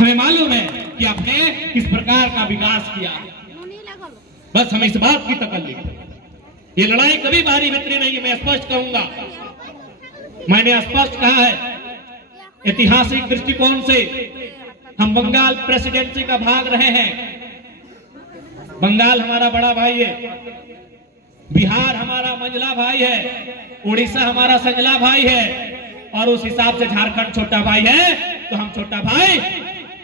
हमें मालूम है कि आपने किस प्रकार का विकास किया। बस हमें इस बात की तकल्लीफ, ये लड़ाई कभी बाहरी भीतरी नहीं है। मैं स्पष्ट कहूंगा, मैंने स्पष्ट कहा है, ऐतिहासिक दृष्टिकोण से हम बंगाल प्रेसिडेंसी का भाग रहे हैं। बंगाल हमारा बड़ा भाई है, बिहार हमारा मंझला भाई है, उड़ीसा हमारा संजला भाई है, और उस हिसाब से झारखंड छोटा भाई है। तो हम छोटा भाई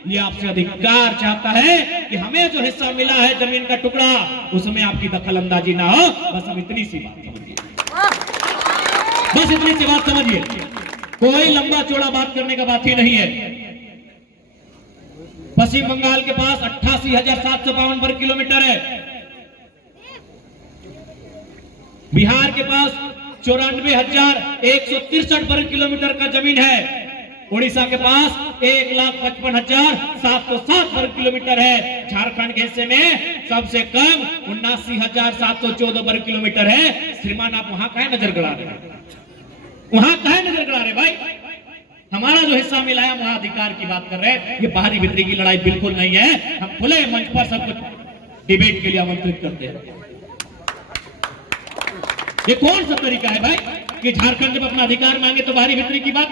ये आपसे अधिकार चाहता है कि हमें जो हिस्सा मिला है जमीन का टुकड़ा, उसमें आपकी दखल अंदाजी ना हो। बस हम इतनी सी बात समझिए, बस इतनी सी बात समझिए। कोई लंबा चौड़ा बात करने का बात ही नहीं है। पश्चिम बंगाल के पास 88,752 वर्ग किलोमीटर है, बिहार के पास 94,163 वर्ग किलोमीटर का जमीन है, उड़ीसा के पास 1,55,707 वर्ग किलोमीटर है, झारखंड के हिस्से में सबसे कम 79,714 वर्ग किलोमीटर है। श्रीमान आप वहां काहे नजर गड़ा रहे, वहां काहे नजर गड़ा रहे भाई? हमारा जो हिस्सा मिला है वहां अधिकार की बात कर रहे हैं। ये बाहरी भीतरी की लड़ाई बिल्कुल नहीं है। हम खुले मंच पर सब कुछ डिबेट के लिए आमंत्रित करते हैं। ये कौन सा तरीका है भाई कि झारखंड जब अपना अधिकार मांगे तो बाहरी भीतरी की बात?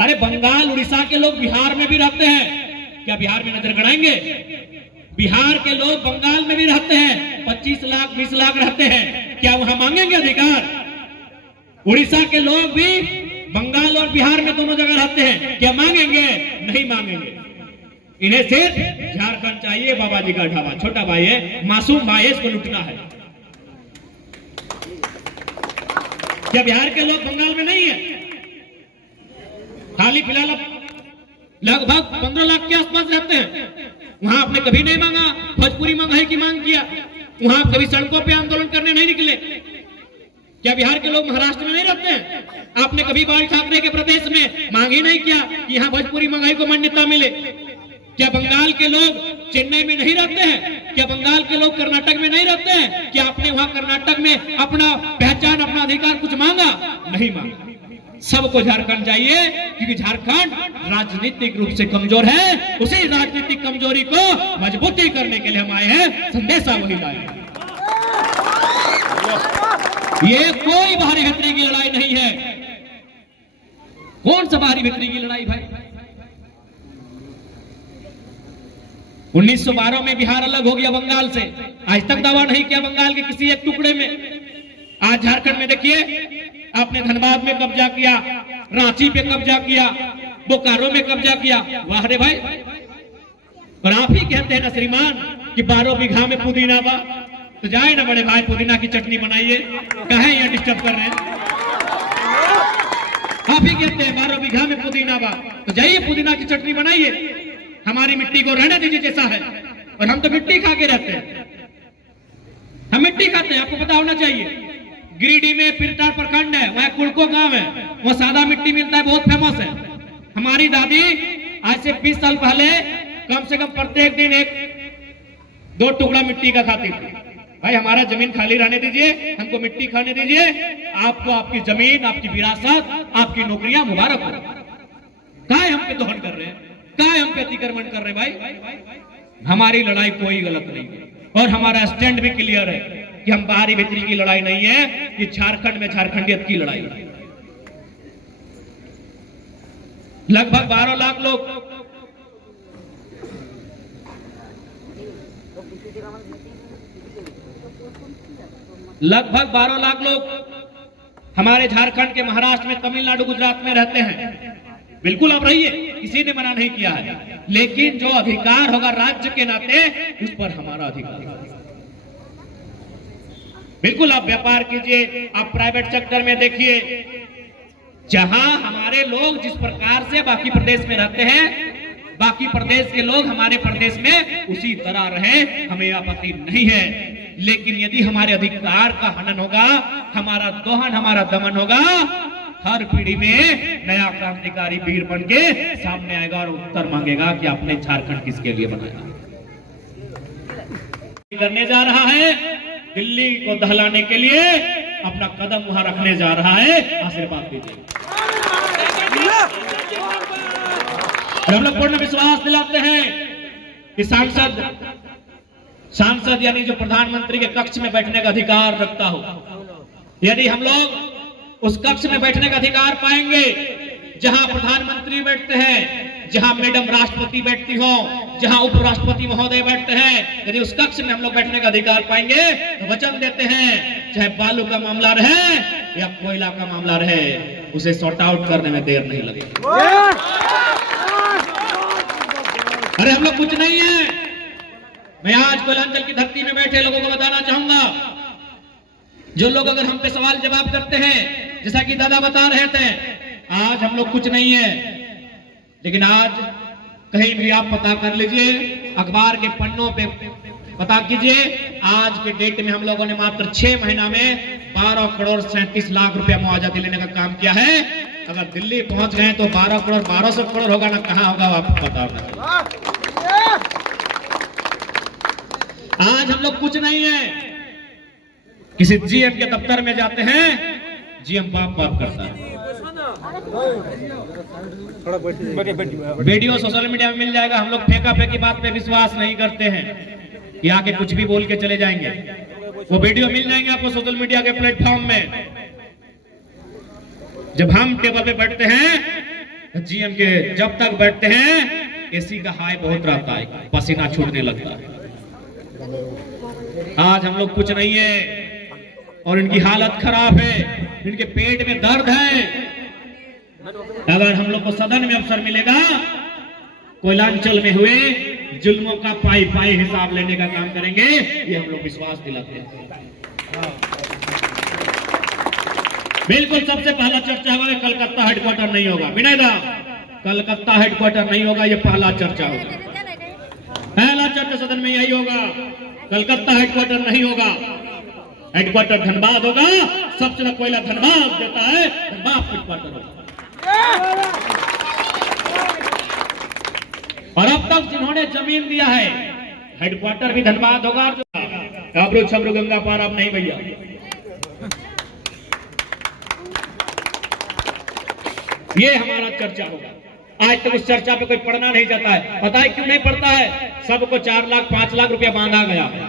अरे बंगाल उड़ीसा के लोग बिहार में भी रहते हैं, क्या बिहार में नजर गड़ाएंगे? बिहार के लोग बंगाल में भी रहते हैं, 25 लाख 20 लाख रहते हैं, क्या वहां मांगेंगे अधिकार? उड़ीसा के लोग भी बंगाल और बिहार में दोनों जगह रहते हैं, क्या मांगेंगे? नहीं मांगेंगे। इन्हें सिर्फ झारखंड चाहिए, बाबा जी का ढाबा, छोटा भाई है, मासूम भाई है, इसको लुटना है। क्या बिहार के लोग बंगाल में नहीं है? हाल ही फिलहाल लगभग 15 लाख के आसपास रहते हैं, वहां आपने कभी नहीं मांगा भोजपुरी महंगाई की मांग किया, वहां कभी सड़कों पे आंदोलन करने नहीं निकले। क्या बिहार के लोग महाराष्ट्र में नहीं रहते हैं? आपने कभी बाल ठाकरे के प्रदेश में मांग ही नहीं किया कि यहाँ भोजपुरी महंगाई को मान्यता मिले। क्या बंगाल के लोग चेन्नई में नहीं रहते हैं? क्या बंगाल के लोग कर्नाटक में नहीं रहते हैं? क्या आपने वहां कर्नाटक में अपना पहचान, अपना अधिकार कुछ मांगा? नहीं मांगा। सबको झारखंड चाहिए, क्योंकि झारखंड राजनीतिक रूप से कमजोर है। उसी राजनीतिक कमजोरी को मजबूती करने के लिए हम आए हैं, संदेशा वही लाए हैं। ये कोई बाहरी भीतरी की लड़ाई नहीं है। कौन सा बाहरी भीतरी की लड़ाई भाई? 1912 में बिहार अलग हो गया बंगाल से, आज तक दावा नहीं किया बंगाल के किसी एक टुकड़े में। आज झारखंड में देखिए, आपने धनबाद में कब्जा किया, रांची पे कब्जा किया, बोकारो में कब्जा किया। वाह रे भाई, और आप ही कहते हैं ना श्रीमान कि 12 बीघा में पुदीना बा, तो जाए ना बड़े भाई पुदीना की चटनी बनाइए, कहे यहाँ डिस्टर्ब कर रहे हैं? आप ही कहते हैं 12 बीघा में पुदीना बा, तो जाइए पुदीना की चटनी बनाइए। हमारी मिट्टी को रहने दीजिए जैसा है, और हम तो मिट्टी खा के रहते हैं, हम मिट्टी खाते हैं, आपको पता होना चाहिए। गिरिडीह में पिरटार प्रखंड है, वह कुड़को गांव है, वो सादा मिट्टी मिलता है, बहुत फेमस है। हमारी दादी आज से 20 साल पहले कम से कम प्रत्येक दिन 1-2 टुकड़ा मिट्टी का खाती थी। भाई हमारा जमीन खाली रहने दीजिए, हमको मिट्टी खाने दीजिए, आपको आपकी जमीन, आपकी विरासत, आपकी नौकरियां मुबारक हो। काहे हम पे दोहन कर रहे हैं, काहे हम पे अतिक्रमण कर रहे हैं भाई? हमारी लड़ाई कोई गलत नहीं है, और हमारा स्टैंड भी क्लियर है कि हम बाहरी भीतरी की लड़ाई नहीं है, कि झारखंड में झारखंडियत की लड़ाई है। लगभग 12 लाख लोग हमारे झारखंड के, महाराष्ट्र में, तमिलनाडु, गुजरात में रहते हैं। बिल्कुल आप रहिए, किसी ने मना नहीं किया है, लेकिन जो अधिकार होगा राज्य के नाते, उस पर हमारा अधिकार है। बिल्कुल आप व्यापार कीजिए, आप प्राइवेट सेक्टर में देखिए, जहां हमारे लोग जिस प्रकार से बाकी प्रदेश में रहते हैं, बाकी प्रदेश के लोग हमारे प्रदेश में उसी तरह रहे, हमें आपत्ति नहीं है। लेकिन यदि हमारे अधिकार का हनन होगा, हमारा दोहन, हमारा दमन होगा, हर पीढ़ी में नया क्रांतिकारी वीर बन के सामने आएगा और उत्तर मांगेगा कि आपने झारखंड किसके लिए बनाया। करने जा रहा है, दिल्ली को दहलाने के लिए अपना कदम वहां रखने जा रहा है। आशीर्वाद दीजिए। और हम लोग पूर्ण विश्वास दिलाते हैं कि सांसद यानी जो प्रधानमंत्री के कक्ष में बैठने का अधिकार रखता हो, यदि हम लोग उस कक्ष में बैठने का अधिकार पाएंगे जहां प्रधानमंत्री बैठते हैं, जहां मैडम राष्ट्रपति बैठती हो, जहां उपराष्ट्रपति महोदय बैठते हैं, यदि उस कक्ष में हम लोग बैठने का अधिकार पाएंगे तो वचन देते हैं चाहे बालू का मामला रहे या कोयला का मामला रहे, उसे सॉर्ट आउट करने में देर नहीं लगेगी। अरे हम लोग कुछ नहीं है। मैं आज कोयलांचल की धरती में बैठे लोगों को बताना चाहूंगा, जो लोग अगर हम पे सवाल जवाब करते हैं, जैसा कि दादा बता रहे थे, आज हम लोग कुछ नहीं है, लेकिन आज कहीं भी आप पता कर लीजिए, अखबार के पन्नों पे पता कीजिए, आज के डेट में हम लोगों ने मात्र 6 महीना में 12 करोड़ 37 लाख रुपया मुआवजा दिलाने का काम किया है। अगर दिल्ली पहुंच गए तो 12 करोड़ 1200 करोड़ होगा ना, कहां होगा आपको पता होगा। आज हम लोग कुछ नहीं है। किसी जीएम के दफ्तर में जाते हैं, जीएम बाप बाप करता है। वीडियो सोशल मीडिया में मिल जाएगा। हम लोग फेंका फेंकी बात पे विश्वास नहीं करते हैं कि आके कुछ भी बोल के चले जाएंगे। वो वीडियो मिल जाएंगे आपको सोशल मीडिया के प्लेटफॉर्म में। जब हम टेबल पे बैठते हैं, जीएम के जब तक बैठते हैं, एसी का हाई बहुत रहता है, पसीना छूटने लगता है। आज हम लोग कुछ नहीं है और इनकी हालत खराब है, इनके पेट में दर्द है। अगर हम लोग को सदन में अवसर मिलेगा, कोयलांचल में हुए जुल्मों का पाई पाई हिसाब लेने का काम करेंगे, ये हम लोग विश्वास दिलाते हैं। बिल्कुल सबसे पहला चर्चा होगा, कलकत्ता हेडक्वार्टर नहीं होगा। विनय दा, कलकत्ता हेडक्वार्टर नहीं होगा, ये पहला चर्चा होगा। पहला चर्चा सदन में यही होगा, कलकत्ता हेडक्वार्टर नहीं होगा, हेडक्वार्टर धनबाद होगा। सबसे ज्यादा कोयला धनबाद देता है, धनबाद हेडक्वार्टर होगा। और अब तक जिन्होंने जमीन दिया है, हेडक्वार्टर भी धनबाद होगा। अबरू छबरू गंगा पार अब नहीं भैया। ये हमारा चर्चा होगा। आज तक उस चर्चा पे कोई पढ़ना नहीं चाहता है। पता है क्यों नहीं पढ़ता है? सबको 4 लाख 5 लाख रुपया बांधा गया है,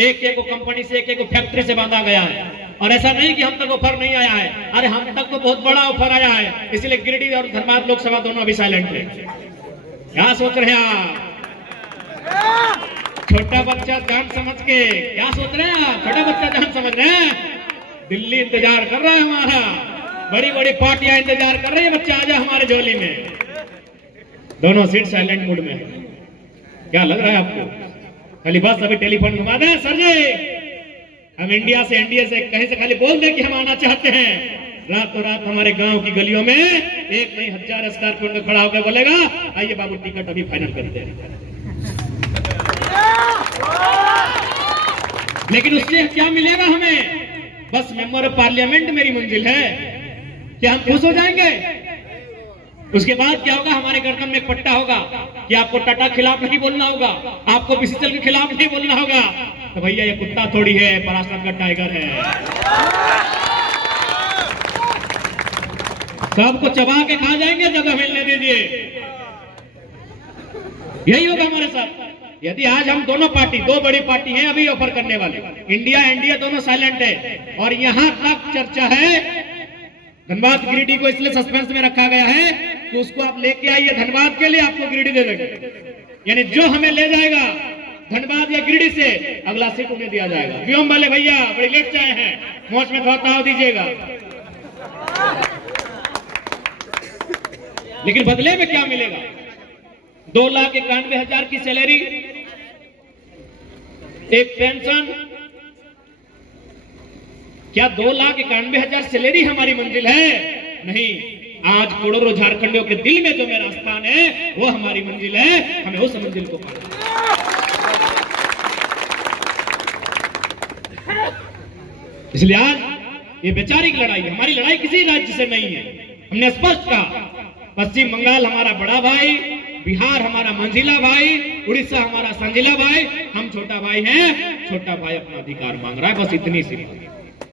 एक एक को कंपनी से, एक एक को फैक्ट्री से बांधा गया है। और ऐसा नहीं कि हम तक ऑफर नहीं आया है, अरे हम तक तो बहुत बड़ा ऑफर आया है। इसलिए गिरिडीह और धनबाद लोकसभा दोनों अभी साइलेंट है। क्या सोच रहे हैं आप? छोटा बच्चा जान समझ के क्या सोच रहे हैं आप? छोटा बच्चा जान समझ रहे हैं? दिल्ली इंतजार कर रहा है हमारा, बड़ी बड़ी पार्टियां इंतजार कर रही है, बच्चा आजा हमारे झोली में। दोनों सीट साइलेंट मूड में। क्या लग रहा है आपको? खाली बस अभी टेलीफोन घुमा दे, सर जी हम इंडिया से एनडीए से कहीं से खाली बोल दे कि हम आना चाहते हैं, रातों रात हमारे गांव की गलियों में एक नहीं 1000 स्कॉर्पियो में खड़ा होकर बोलेगा आइए बाबू टिकट अभी फाइनल करते हैं। लेकिन उससे क्या मिलेगा हमें? बस मेंबर ऑफ पार्लियामेंट मेरी मंजिल है, क्या हम खुश हो जाएंगे? उसके बाद क्या होगा? हमारे गर्दन में एक पट्टा होगा कि आपको टाटा खिलाफ नहीं बोलना होगा, आपको बीसीसीएल के खिलाफ नहीं बोलना होगा। तो भैया ये कुत्ता थोड़ी है, पराशर का टाइगर है। सबको चबा के खा जाएंगे, जगह मिलने दीजिए। यही होगा हमारे साथ। यदि आज हम दोनों पार्टी, 2 बड़ी पार्टी हैं अभी ऑफर करने वाले, इंडिया एनडीए दोनों साइलेंट है और यहां तक चर्चा है धनबाद गिरिडीह को इसलिए सस्पेंस में रखा गया है कि उसको आप लेके आइए धनबाद के लिए, आपको गिरिडीह दे देंगे। यानी जो हमें ले जाएगा धनबाद या गिरिडीह से, अगला सीट उन्हें दिया जाएगा। व्योम वाले भैया बड़े लेट से आए हैं, मोच में धोता दीजिएगा। लेकिन बदले में क्या मिलेगा? 2,91,000 की सैलरी, एक पेंशन। क्या 2,91,000 सैलरी हमारी मंजिल है? नहीं। आज करोड़ों झारखंडियों के दिल में जो मेरा स्थान है वो हमारी मंजिल है। हमें उस मंजिल को पाना। इसलिए आज ये वैचारिक लड़ाई है, हमारी लड़ाई किसी राज्य से नहीं है। हमने स्पष्ट कहा, पश्चिम बंगाल हमारा बड़ा भाई, बिहार हमारा मंझिला भाई, उड़ीसा हमारा संझिला भाई, हम छोटा भाई हैं। छोटा भाई अपना अधिकार मांग रहा है, बस इतनी सी।